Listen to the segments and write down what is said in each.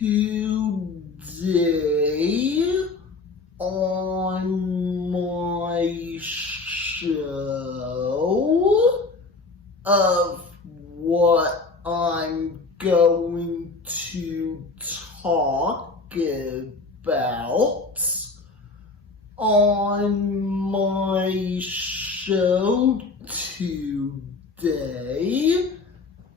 Today on my show of what I'm going to talk about on my show today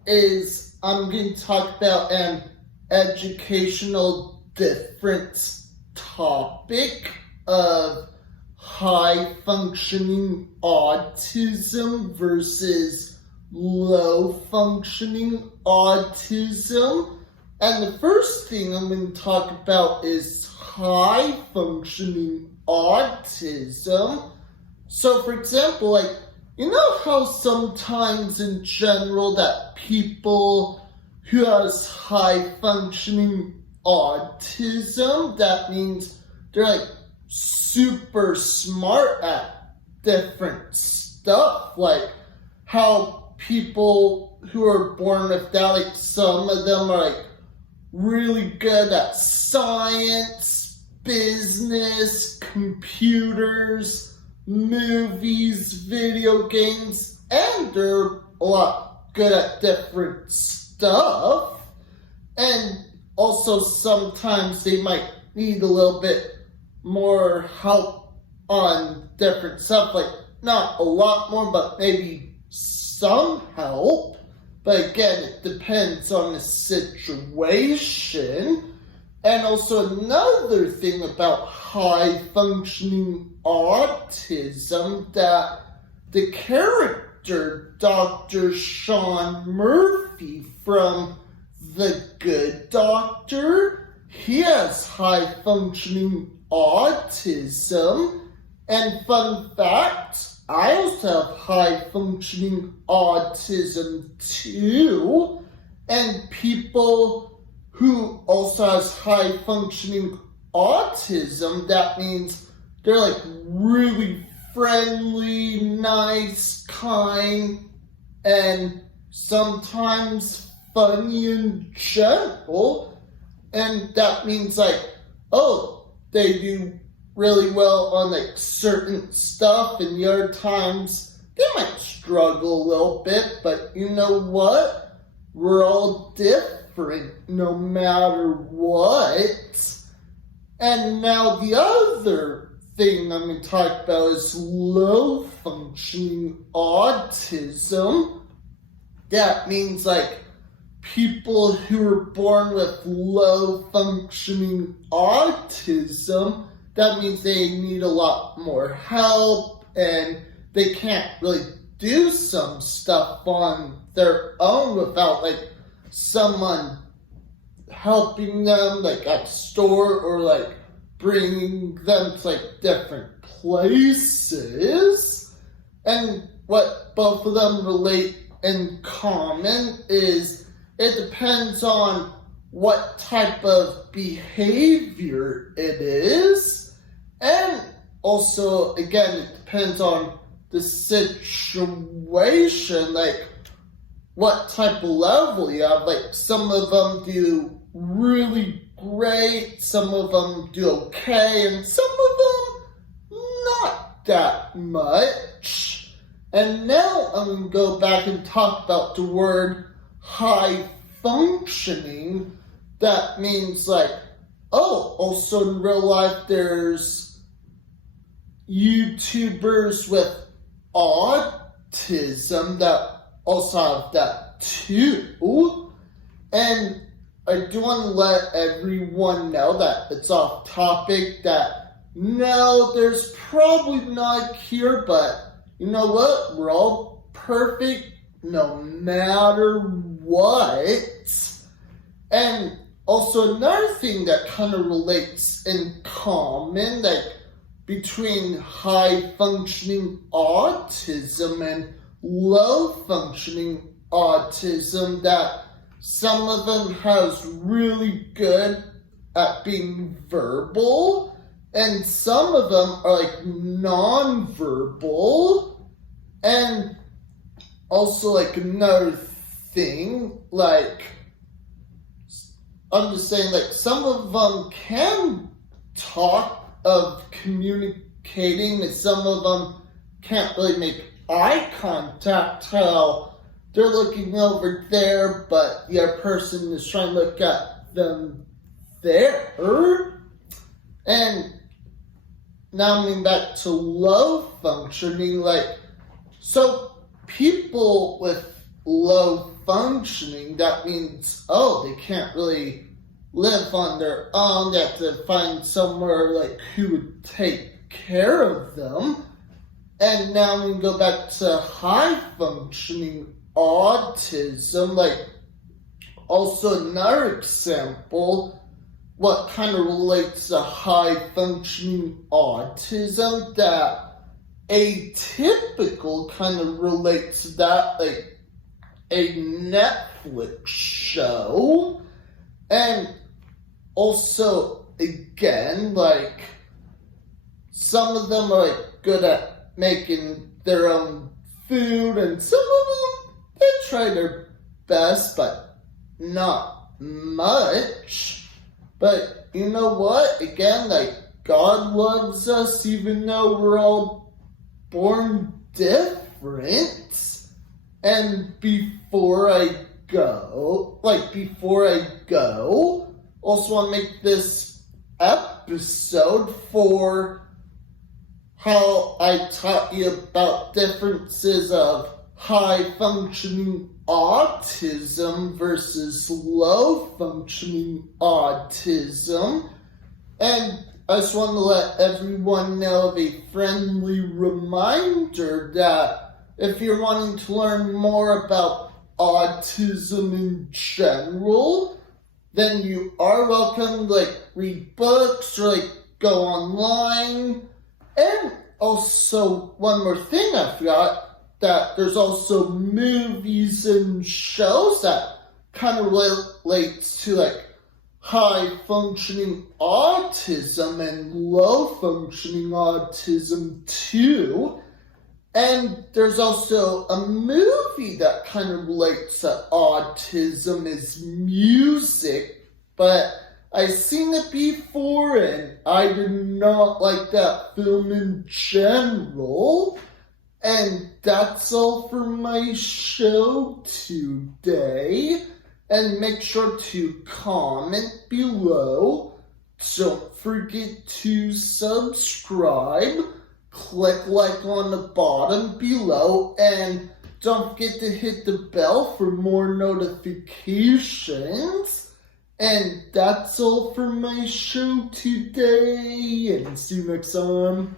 is I'm going to talk about an educational difference topic of high functioning autism versus low functioning autism. And the first thing I'm going to talk about is high functioning autism. So for example, you know how sometimes in general that people who has high functioning autism, that means they're super smart at different stuff, like how people who are born with that, some of them are really good at science, business, computers, movies, video games, and they're a lot good at different stuff. And also sometimes they might need a little bit more help on different stuff, not a lot more, but maybe some help. But again, it depends on the situation. And also another thing about high functioning autism, that the character Dr. Sean Murphy from The Good Doctor, he has high functioning autism. And fun fact, I also have high functioning autism too. And people who also has high functioning autism, that means they're really friendly, nice, kind, and sometimes funny in general. And that means they do really well on certain stuff, and the other times they might struggle a little bit, but you know what? We're all different no matter what. And now the other thing I'm going to talk about is low functioning autism. That means people who are born with low functioning autism, that means they need a lot more help and they can't really do some stuff on their own without someone helping them at the store or bringing them to different places. And what both of them relate in common is it depends on what type of behavior it is. And also, again, it depends on the situation, what type of level you have. Some of them do really great, some of them do okay, and some of them not that much. And now I'm going to go back and talk about the word high functioning. That means also in real life there's YouTubers with autism that also have that too. And I do want to let everyone know that it's off topic, that no, there's probably not here, but you know what? We're all perfect no matter what. And also another thing that kind of relates in common, between high functioning autism and low functioning autism, that some of them has really good at being verbal, and some of them are non-verbal. And also another thing, I'm just saying, like, some of them can talk of communicating, and some of them can't really make eye contact. How they're looking over there, but the other person is trying to look at them there. And now moving back to low functioning, like, so people with low functioning, that means, they can't really live on their own. They have to find somewhere, like, who would take care of them. And now we can go back to high functioning autism, like, also another example, what kind of relates to high functioning autism, that atypical kind of relates to that, like a Netflix show. And also, again, like, some of them are like good at making their own food, and some of them, they try their best, but not much. But you know what? Again, like, God loves us even though we're all born different. And before I go, also want to make this episode for how I taught you about differences of high functioning autism versus low functioning autism. And I just want to let everyone know of a friendly reminder that if you're wanting to learn more about autism in general, then you are welcome to, like, read books or, like, go online. And also, one more thing I forgot, that there's also movies and shows that kind of relates to, like, high functioning autism and low functioning autism too. And there's also a movie that kind of relates to autism, is Music, but I've seen it before and I did not like that film in general. And that's all for my show today. And make sure to comment below. Don't forget to subscribe. Click like on the bottom below. And don't forget to hit the bell for more notifications. And that's all for my show today. And see you next time.